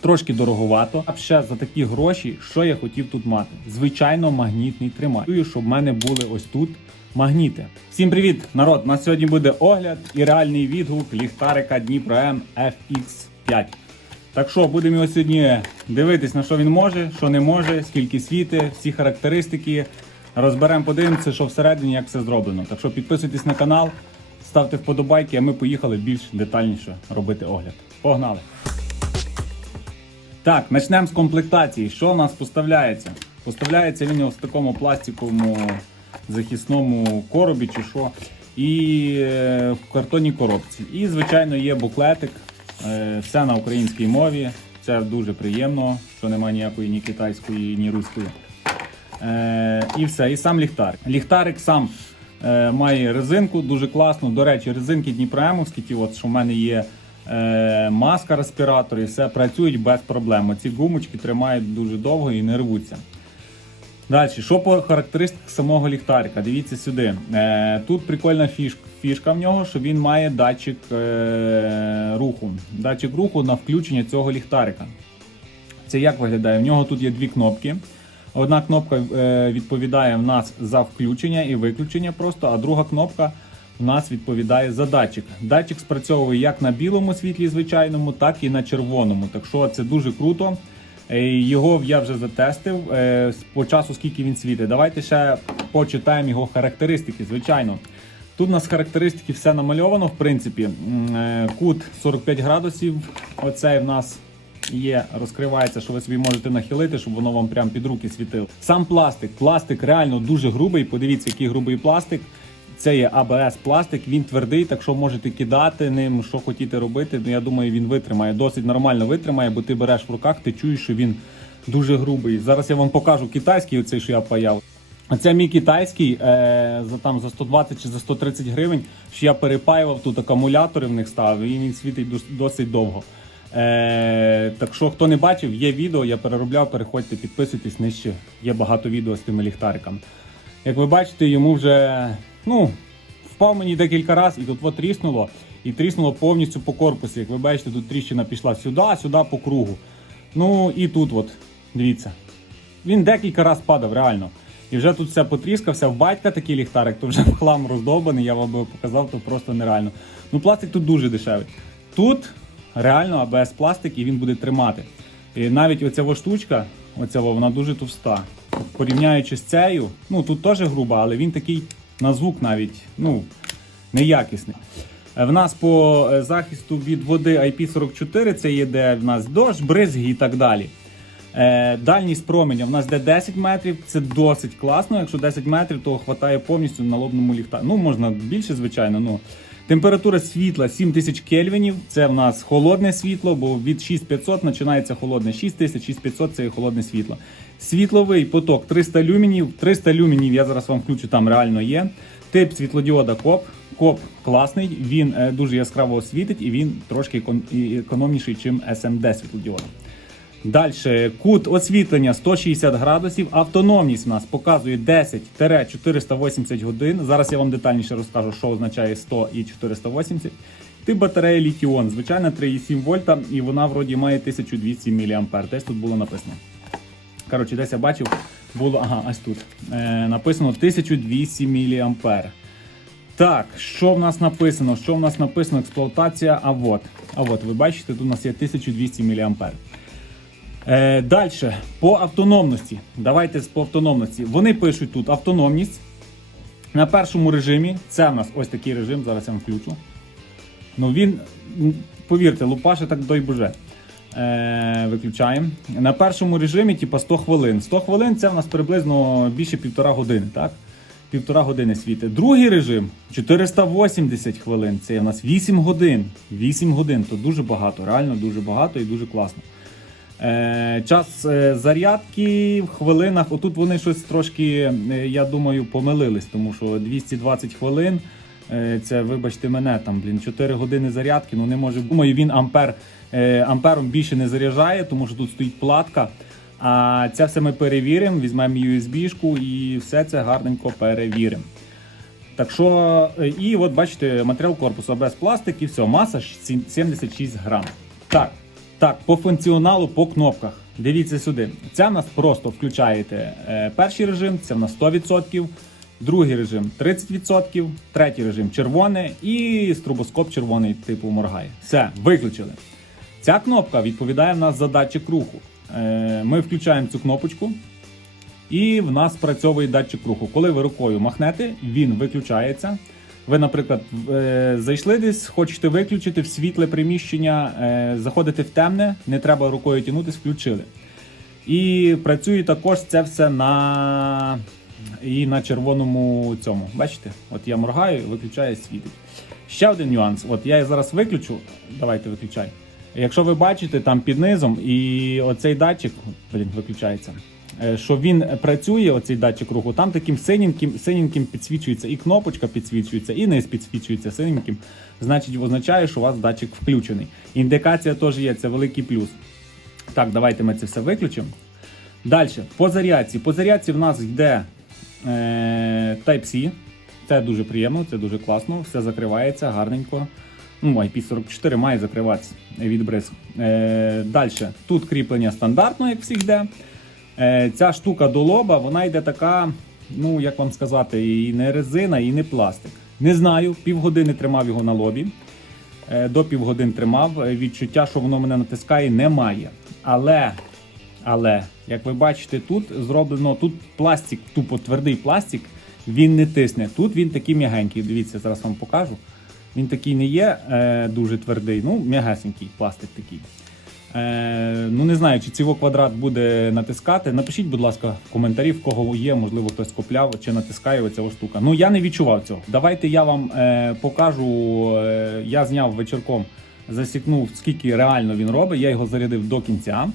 Трошки дороговато. А ще за такі гроші, що я хотів тут мати? Звичайно, магнітний тримач. Хочу, щоб в мене були ось тут магніти. Всім привіт, народ! У нас сьогодні буде огляд і реальний відгук ліхтарика Дніпро М FX5. Так що будемо його сьогодні дивитись, на що він може, що не може, скільки світить, всі характеристики. Розберемо, подивимося, що всередині, як все зроблено. Так що підписуйтесь на канал, ставте вподобайки, а ми поїхали більш детальніше робити огляд. Погнали! Так, почнемо з комплектації. Що у нас поставляється? Поставляється він в такому пластиковому захисному коробі чи що. І е, в картонній коробці. І, звичайно, є буклетик. Е, все на українській мові. Це дуже приємно, що немає ніякої ні китайської, ні руської. Е, і все, і сам ліхтарик. Ліхтарик сам має резинку, дуже класно. До речі, резинки Дніпроемовські, ті, от, що в мене є маска, респіратор, і все працюють без проблем. Ці гумочки тримають дуже довго і не рвуться. Далі, що по характеристиках самого ліхтарика? Дивіться сюди. Е, тут прикольна фішка, в нього, що він має датчик е, руху. Датчик руху на включення цього ліхтарика. Це як виглядає? В нього тут є дві кнопки. Одна кнопка е, відповідає в нас за включення і виключення просто, а друга кнопка в нас відповідає за датчик. Датчик спрацьовує як на білому світлі звичайному, так і на червоному. Так що це дуже круто. Е, Його я вже затестив е, по часу, скільки він світить. Давайте ще почитаємо його характеристики, звичайно. Тут у нас характеристики все намальовано, в принципі. Е, Кут 45 градусів. Оцей в нас є, розкривається, що ви собі можете нахилити, щоб воно вам прямо під руки світило. Сам пластик. Пластик реально дуже грубий. Подивіться, який грубий пластик. Це є АБС пластик, він твердий, так що можете кидати ним, що хотіте робити. Ну, я думаю, він витримає. Досить нормально витримає, бо ти береш в руках, ти чуєш, що він дуже грубий. Зараз я вам покажу китайський, оцей, що я паяв. А це мій китайський е, за там за 120 чи за 130 гривень. Що я перепаював тут акумулятори в них ставив, і він світить досить довго. Е, так що, хто не бачив, є відео, я переробляв, переходьте, підписуйтесь нижче. Є багато відео з тими ліхтариками. Як ви бачите, йому вже ну, впав мені декілька разів, і тут тріснуло, і тріснуло повністю по корпусі. Як ви бачите, тут тріщина пішла сюди, сюди по кругу. Ну і тут, от, дивіться. Він декілька разів падав, реально. І вже тут все потріскався. В батька такий ліхтарик, то вже в хлам роздовбаний, я вам би показав, то просто нереально. Ну, пластик тут дуже дешевий. Тут реально АБС пластик і він буде тримати. І навіть оця штучка, оця во, вона дуже товста. Порівняючи з цією, ну тут теж груба, але він такий на звук навіть ну, неякісний. Е, В нас по е, захисту від води IP44, це є де в нас дощ, бризги і так далі. Е, Дальність променя в нас де 10 метрів, це досить класно. Якщо 10 метрів, то вистачає повністю на лобному ліхтарі. Ну, можна більше, звичайно. Ну. Температура світла 7000 кельвінів. Це в нас холодне світло, бо від 6500 починається холодне. 6000, 6500 це холодне світло. Світловий поток 300 люмінів. 300 люмінів я зараз вам включу, там реально є. Тип світлодіода КОП. КОП класний, він е, дуже яскраво світить і він трошки економніший, ніж SMD світлодіода. Далі кут освітлення 160 градусів. Автономність у нас показує 10-480 годин. Зараз я вам детальніше розкажу, що означає 100 і 480. Тип батареї літіон, звичайно, 3,7 вольта, і вона вроді має 1200 мА. Десь тут було написано. Коротше, десь я бачив, було, ага, ось тут. Е, написано 1200 мА. Так, що в нас написано? Що в нас написано? Експлуатація. А от. А от, ви бачите, тут у нас є 1200 мА. Е, Далі, по автономності. Давайте по автономності. Вони пишуть тут автономність. На першому режимі, це в нас ось такий режим, зараз я вам включу. Ну він, повірте, лупаше так дай боже. Е, виключаємо. На першому режимі, типа 100 хвилин. 100 хвилин це в нас приблизно більше півтора години, так? Півтора години світить. Другий режим 480 хвилин. Це в нас 8 годин. 8 годин то дуже багато, реально дуже багато і дуже класно. Е, час е, зарядки в хвилинах. Отут вони щось трошки, е, я думаю, помилились, тому що 220 хвилин. е, Це, вибачте мене, там, блін, 4 години зарядки. Ну не може. Думаю, він ампер, ампером більше не заряджає, тому що тут стоїть платка. А це все ми перевіримо, візьмемо USB-шку і все це гарненько перевіримо. Так що, і от бачите, матеріал корпусу без пластик і все, маса сім- 76 грам. Так, Так, по функціоналу, по кнопках. Дивіться сюди. Це в нас просто включаєте е, перший режим, це в нас 100%, другий режим 30%, третій режим червоне і стробоскоп червоний типу моргає. Все, виключили. Ця кнопка відповідає в нас за датчик руху. Е, Ми включаємо цю кнопочку, і в нас працьовує датчик руху. Коли ви рукою махнете, він виключається. Ви, наприклад, е, зайшли десь, хочете виключити в світле приміщення, е, заходите в темне, не треба рукою тягнутись, включили. І працює також це все на, і на червоному цьому. Бачите? От я моргаю, виключає світить. Ще один нюанс. От я зараз виключу. Давайте виключай. Якщо ви бачите там під низом, і оцей датчик, блін, виключається. Е, Що він працює, оцей датчик руху, там таким синеньким, синеньким підсвічується і кнопочка підсвічується, і низ підсвічується синеньким. Значить, означає, що у вас датчик включений. Індикація теж є, це великий плюс. Так, давайте ми це все виключимо. Далі, по зарядці. По зарядці в нас йде е, Type-C. Це дуже приємно, це дуже класно, все закривається гарненько. Ну, IP44 має закриватися від бризг. Е, Далі, тут кріплення стандартно, як завжди. Е, ця штука до лоба, вона йде така, ну як вам сказати, і не резина, і не пластик. Не знаю, півгодини тримав його на лобі. Е, До півгодин тримав. Е, Відчуття, що воно мене натискає, немає. Але, але, як ви бачите, тут зроблено, тут пластик, тупо твердий пластик, він не тисне. Тут він такий м'ягенький. Дивіться, зараз вам покажу. Він такий не є е, дуже твердий, ну, м'ягесенький пластик такий. Е, ну не знаю, чи цього квадрат буде натискати. Напишіть, будь ласка, в коментарі, в кого є, можливо, хтось купляв чи натискає оця штука. Ну я не відчував цього. Давайте я вам е, покажу. Е, я зняв вечірком, засікнув, скільки реально він робить. Я його зарядив до кінця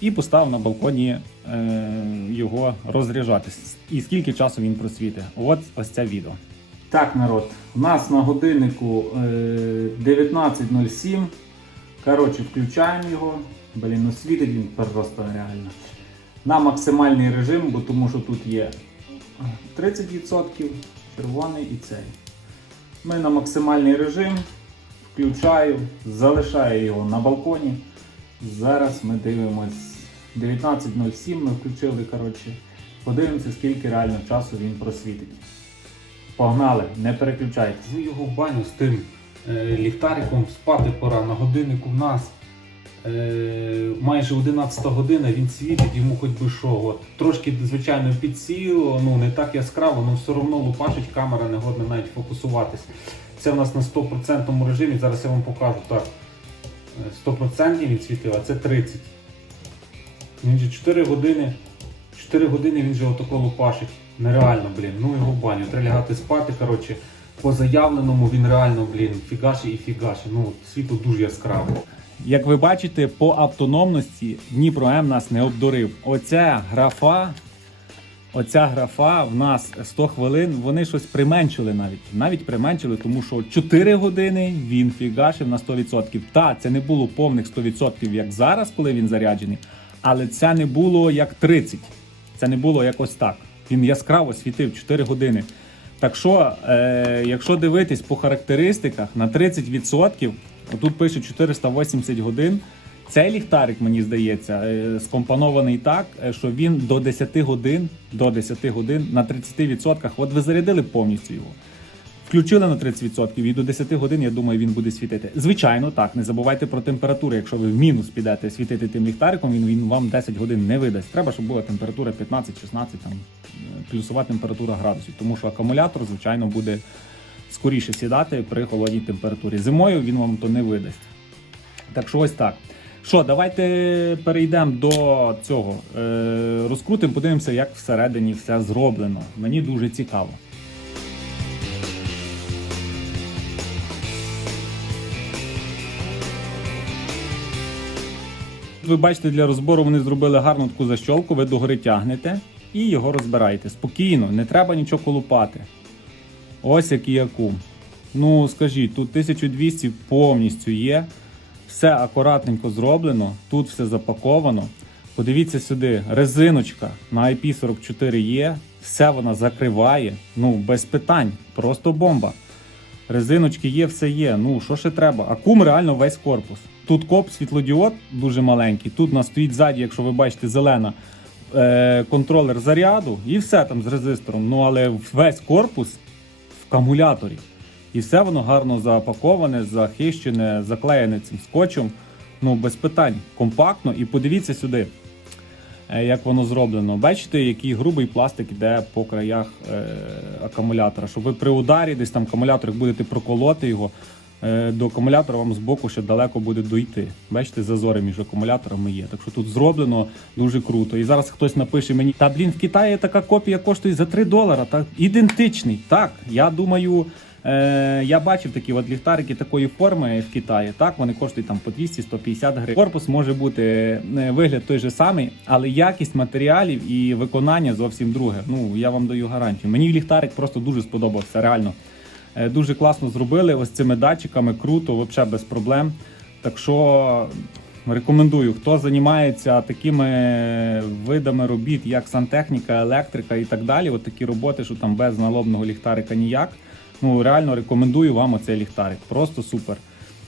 і поставив на балконі е, його розряджатись. І скільки часу він просвітить. От ось це відео. Так, народ, у нас на годиннику е, 19.07. Коротше, включаємо його. Блін, ну світить він просто нереально. На максимальний режим, бо тому що тут є 30% червоний і цей. Ми на максимальний режим включаю, залишаю його на балконі. Зараз ми дивимось 19.07 ми включили. коротше. Подивимося, скільки реально часу він просвітить. Погнали, не переключайтесь. Ну його баню з ліхтариком спати пора. На годиннику в нас е, майже 11 година, він світить, йому хоч би що. Трошки, звичайно, підсіло, ну не так яскраво, але все одно лупашить, камера не годна навіть фокусуватись. Це в нас на 100% режимі, зараз я вам покажу так. Е, 100% він світив, а це 30. Він же 4 години. 4 години він же отако лупашить. Нереально, блін. Ну його баню. Треба лягати спати. Коротше, по заявленому він реально, блін, фігаші і фігаші. Ну, світло дуже яскраве. Як ви бачите, по автономності Дніпро М нас не обдурив. Оця графа, оця графа в нас 100 хвилин, вони щось применшили навіть. Навіть применшили, тому що 4 години він фігашив на 100%. Та, це не було повних 100%, як зараз, коли він заряджений, але це не було як 30. Це не було якось так. Він яскраво світив 4 години. Так що, е, якщо дивитись по характеристиках на 30%, отут пише 480 годин. Цей ліхтарик, мені здається, е, скомпонований так, е, що він до 10 годин, до 10 годин на 30%. От ви зарядили повністю його. Включили на 30% і до 10 годин, я думаю, він буде світити. Звичайно, так, не забувайте про температуру. Якщо ви в мінус підете світити тим ліхтариком, він, він вам 10 годин не видасть. Треба, щоб була температура 15-16, там, е, плюсова температура градусів. Тому що акумулятор, звичайно, буде скоріше сідати при холодній температурі. Зимою він вам то не видасть. Так що ось так. Що, давайте перейдемо до цього. Е, розкрутимо, подивимося, як всередині все зроблено. Мені дуже цікаво. Ви бачите, для розбору вони зробили гарну таку защолку, ви догори тягнете і його розбираєте. Спокійно, не треба нічого колупати. Ось який акум. Ну, скажіть, тут 1200 повністю є. Все акуратненько зроблено, тут все запаковано. Подивіться сюди, резиночка на IP44 є, все вона закриває. Ну, без питань, просто бомба. Резиночки є, все є. Ну, що ще треба? Акум реально весь корпус. Тут коп світлодіод дуже маленький. Тут у нас стоїть ззаді, якщо ви бачите, зелена е, контролер заряду і все там з резистором. Ну але весь корпус в акумуляторі. І все воно гарно запаковане, захищене, заклеєне цим скотчем. Ну, без питань. Компактно. І подивіться сюди, як воно зроблено. Бачите, який грубий пластик йде по краях е, акумулятора. Щоб ви при ударі десь там акумулятор, будете проколоти його, е, до акумулятора вам збоку ще далеко буде дойти. Бачите, зазори між акумуляторами є. Так що тут зроблено дуже круто. І зараз хтось напише мені: та блін, в Китаї така копія коштує за 3 долара. Так, ідентичний. Так, я думаю. Е, я бачив такі от ліхтарики такої форми в Китаї. Так, вони коштують там по 200-150 гривень. Корпус може бути е, вигляд той же самий, але якість матеріалів і виконання зовсім друге. Ну я вам даю гарантію. Мені ліхтарик просто дуже сподобався. Реально Е, дуже класно зробили. Ось цими датчиками круто, взагалі без проблем. Так що рекомендую, хто займається такими видами робіт, як сантехніка, електрика і так далі. От такі роботи, що там без налобного ліхтарика ніяк. Ну реально рекомендую вам оцей ліхтарик. Просто супер.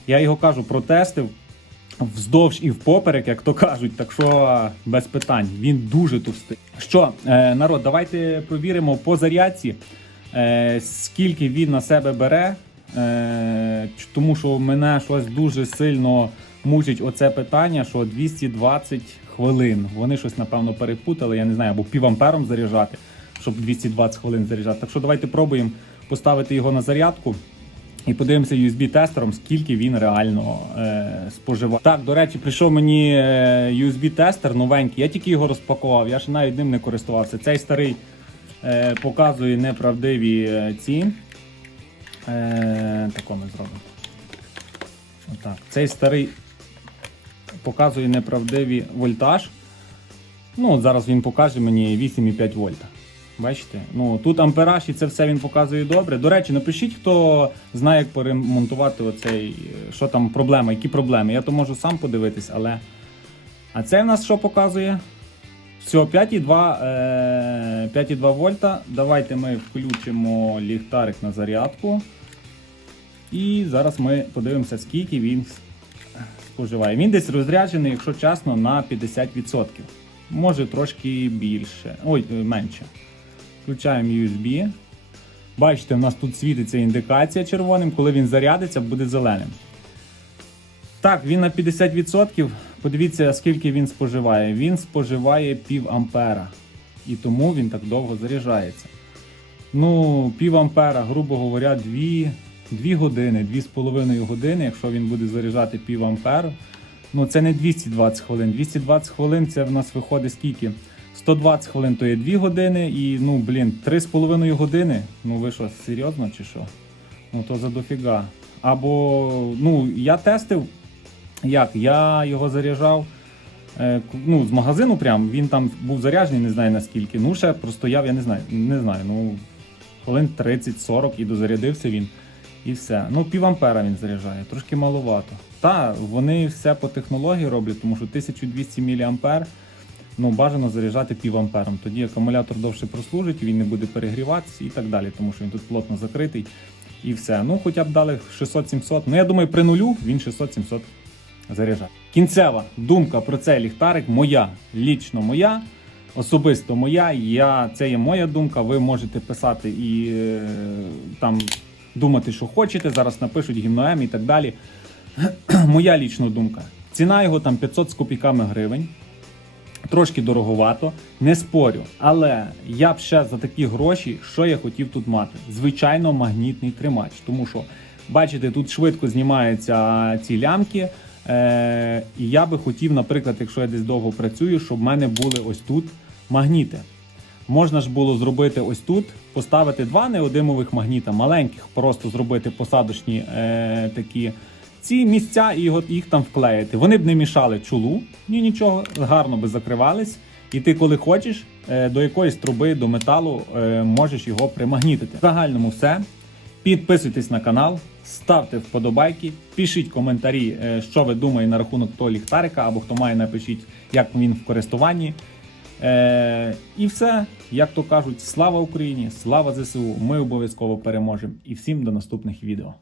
Я його кажу, протестив вздовж і впоперек, як то кажуть, так що без питань. Він дуже товстий. Що, е, народ, давайте провіримо по зарядці, е, скільки він на себе бере. Е, тому що мене щось дуже сильно мучить оце питання, що 220 хвилин. Вони щось, напевно, перепутали, я не знаю, або півампером заряджати, щоб 220 хвилин заряджати. Так що давайте пробуємо поставити його на зарядку. І подивимося USB-тестером, скільки він реально е, споживає. Так, до речі, прийшов мені е, USB-тестер новенький. Я тільки його розпакував, я ще навіть ним не користувався. Цей старий е, показує неправдиві е, ці. Е, тако ми зробимо. Отак. Цей старий показує неправдивий вольтаж. Ну, от зараз він покаже мені 8,5 вольта. Бачите? Ну, тут ампераж і це все він показує добре. До речі, напишіть, хто знає, як перемонтувати оцей, е, що там проблема, які проблеми. Я то можу сам подивитись, але. А це в нас що показує? Все, 5,2 е, 5,2 вольта. Давайте ми включимо ліхтарик на зарядку. І зараз ми подивимося, скільки він споживає. Він десь розряджений, якщо чесно, на 50%. Може трошки більше. Ой, е, менше. Включаємо USB. Бачите, в нас тут світиться індикація червоним, коли він зарядиться, буде зеленим. Так, він на 50%. Подивіться, скільки він споживає. Він споживає пів ампера. І тому він так довго заряджається. Ну, пів ампера, грубо говоря, 2, 2 години, 2,5 години, якщо він буде заряджати пів амперу. Ну, це не 220 хвилин. 220 хвилин це в нас виходить скільки? 120 хвилин то є 2 години і, ну, блін, 3,5 години. Ну ви що, серйозно чи що? Ну то за дофіга. Або, ну, я тестив, як? Я його заряджав. е, Ну, з магазину прям, він там був заряджений, не знаю наскільки. Ну, ще простояв, я не знаю, не знаю, ну, хвилин 30-40 і дозарядився він. І все. Ну, пів ампера він заряджає, трошки маловато. Та, вони все по технології роблять, тому що 1200 мА ну, бажано заряджати пів ампером. Тоді акумулятор довше прослужить, він не буде перегріватися і так далі, тому що він тут плотно закритий. І все. Ну, хоча б дали 600-700. Ну, я думаю, при нулю він 600-700 заряджає. Кінцева думка про цей ліхтарик моя, лічно моя. Особисто моя, я, це є моя думка. Ви можете писати і е, там думати, що хочете. Зараз напишуть гімноем і так далі. Моя лічна думка. Ціна його там 500 з копійками гривень. Трошки дороговато, не спорю. Але я б ще за такі гроші, що я хотів тут мати? Звичайно, магнітний тримач. Тому що, бачите, тут швидко знімаються ці лямки. Е, і я би хотів, наприклад, якщо я десь довго працюю, щоб в мене були ось тут магніти. Можна ж було зробити ось тут, поставити два неодимових магніта, маленьких, просто зробити посадочні е, такі ці місця і його, їх там вклеїти. Вони б не мішали чулу, ні нічого, гарно би закривались. І ти, коли хочеш, е, до якоїсь труби, до металу е, можеш його примагнітити. В загальному все. Підписуйтесь на канал, ставте вподобайки, пишіть коментарі, е, що ви думаєте на рахунок того ліхтарика, або хто має, напишіть, як він в користуванні. І все, як то кажуть, слава Україні, слава ЗСУ. Ми обов'язково переможемо. І всім до наступних відео.